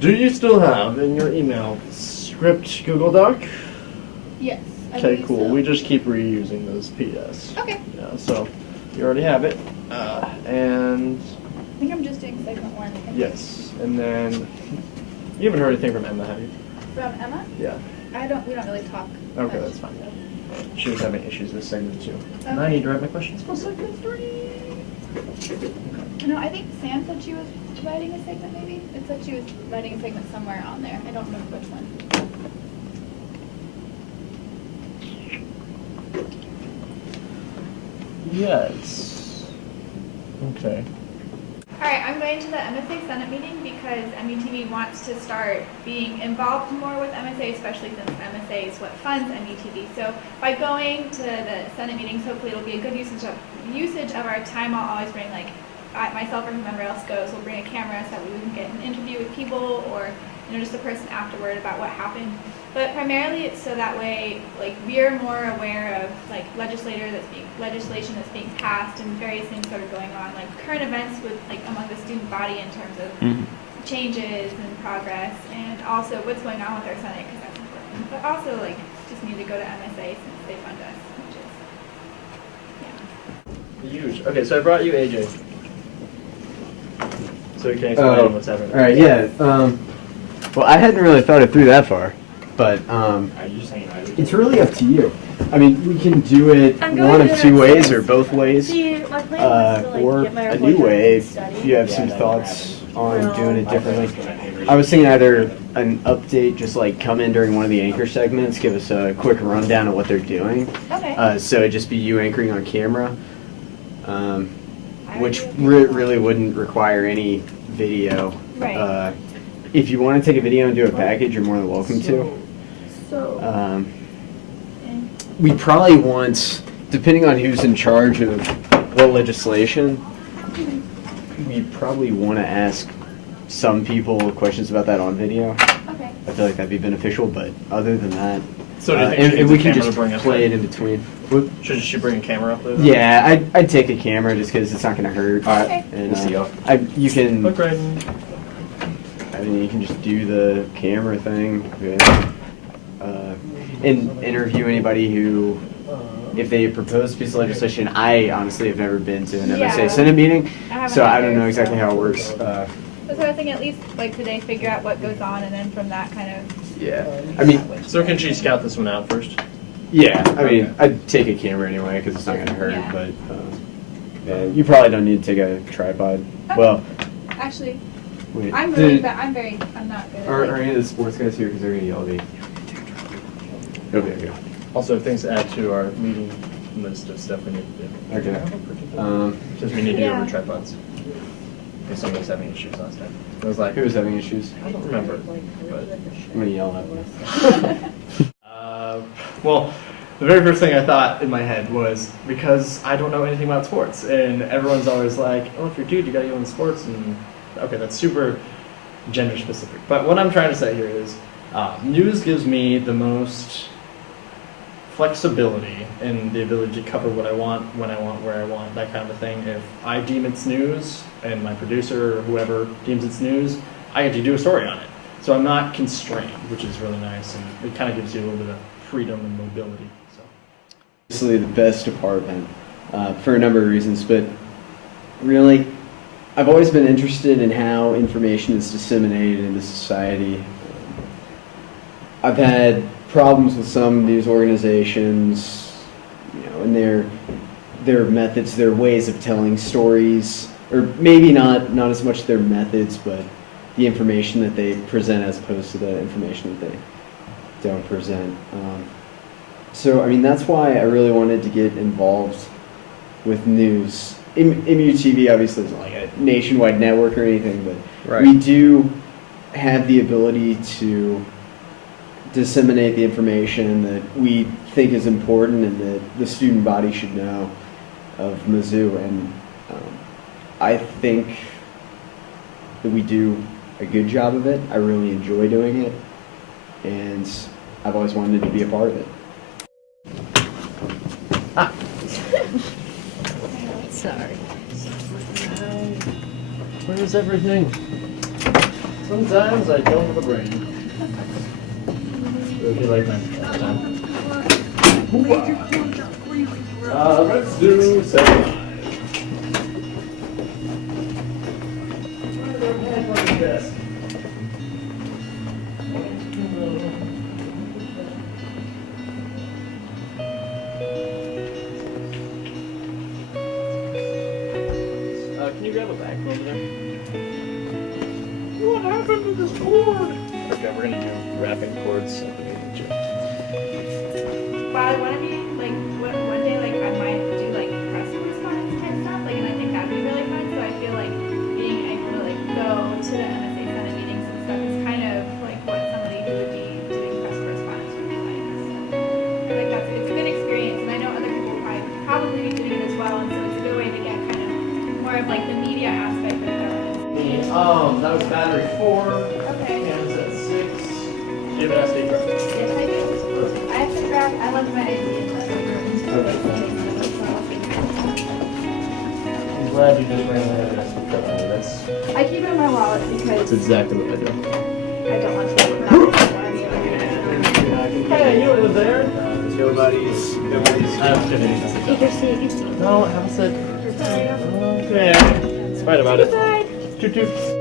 Do you still have in your email script Google Doc? Yes. Okay, cool. So. We just keep reusing those PS. Okay. Yeah, so you already have it. And I think I'm just doing segment 1. yes, and then you haven't heard anything from Emma, have you? From Emma? Yeah. We don't really talk. Okay, much. that's fine. She was having issues with segment 2. Okay. And I need to write my questions for segment 3. No, I think Sam said she was writing a segment, maybe? It said she was writing a segment somewhere on there. I don't remember which one. Yes. Okay. Alright, I'm going to the MSA Senate meeting because MUTV wants to start being involved more with MSA, especially since MSA is what funds MUTV. So by going to the Senate meetings, hopefully it'll be a good usage of our time. I'll always bring, like, myself or whomever else goes, will bring a camera so that we can get an interview with people or, just a person afterward about what happened. But primarily it's so that way, like, we're more aware of, like, legislation that's being passed and various things that are going on, like current events with, like, among the student body in terms of changes and progress, and also what's going on with our Senate, because that's important. But also, like, just need to go to MSA since they fund us, which is, Huge. Okay, so I brought you AJ. So you can explain what's happening. All right, yeah. Well, I hadn't really thought it through that far, but it's really up to you. I mean, we can do it one of two ways or both ways, or a new way if you have some thoughts on doing it differently. I was thinking either an update, just like come in during one of the anchor segments, give us a quick rundown of what they're doing. Okay. So it'd just be you anchoring on camera, which really wouldn't require any video. Right. If you want to take a video and do a package, you're more than welcome to. We probably want, depending on who's in charge of what legislation, we probably want to ask some people questions about that on video. Okay. I feel like that'd be beneficial, but other than that, So do you think and we can camera just to bring up play there? it in between. Should she bring a camera up there? Yeah, I'd take a camera just because it's not going to hurt. Okay. And We'll see y'all. you can. Look right. I mean, you can just do the camera thing, and interview anybody who, if they propose a piece of legislation. I honestly have never been to an MSA Senate meeting, so I don't know exactly how it works. That's what I was thinking, at least like today, figure out what goes on, and then from that kind of. Yeah, I mean. So can she scout this one out first? Yeah, I mean, I'd take a camera anyway because it's not going to hurt, Yeah. but yeah, you probably don't need to take a tripod. Okay. Well, Actually, wait, I'm really bad. I'm not good at Are like, any of the sports guys here because they're going to yell at me? Okay. Also, things to add to our meeting list of stuff we need to do. Okay. Because we need to go Yeah. over tripods. Because someone was having issues last time. It was like, Who was having issues? I don't remember, but I'm going to yell at them. well, the very first thing I thought in my head was because I don't know anything about sports, and everyone's always like, "Oh, if you're a dude, you gotta go into sports." And okay, that's super gender specific. But what I'm trying to say here is, news gives me the most flexibility and the ability to cover what I want, when I want, where I want, that kind of a thing. If I deem it's news, and my producer or whoever deems it's news, I get to do a story on it. So I'm not constrained, which is really nice, and it kind of gives you a little bit of freedom and mobility. So. Obviously the best department for a number of reasons, but really, I've always been interested in how information is disseminated into society. I've had problems with some news organizations, and their methods, their ways of telling stories, or maybe not as much their methods, but the information that they present as opposed to the information that they don't present. So, I mean, that's why I really wanted to get involved with news. MUTV obviously isn't like a nationwide network or anything, but we do have the ability to disseminate the information that we think is important and that the student body should know of Mizzou. And I think that we do a good job of it. I really enjoy doing it, and I've always wanted to be a part of it. Sorry. Where is remembers everything. Sometimes I don't have a brain. Would you like my time? Let's do 7. Can you grab a bag from over there? What happened to this cord? Okay, we're gonna do wrapping cords at the meeting too. But I want to be like one day like I might do like press correspondence type stuff, like, and I think that'd be really fun. So I feel like being able to like go to the MSA Senate meetings and stuff is kind of like what somebody who would be doing press correspondence would be like. So I think it's a good experience, and I know other people will probably be doing it as well, and so it's a good way to get kind of more of like the media aspect of government. That was battery 4. Okay. Hands at 6. Do you have an SD card? Yes, I do. I have to grab. I left my ID in the room. I'm glad you just ran that SD card. That's I keep it in my wallet because exactly what I do. I don't want to. Hey, you were there? Nobody's. I have too many messages. Keep your seat. No, I haven't said. Okay. Let's fight about it. Toot toot.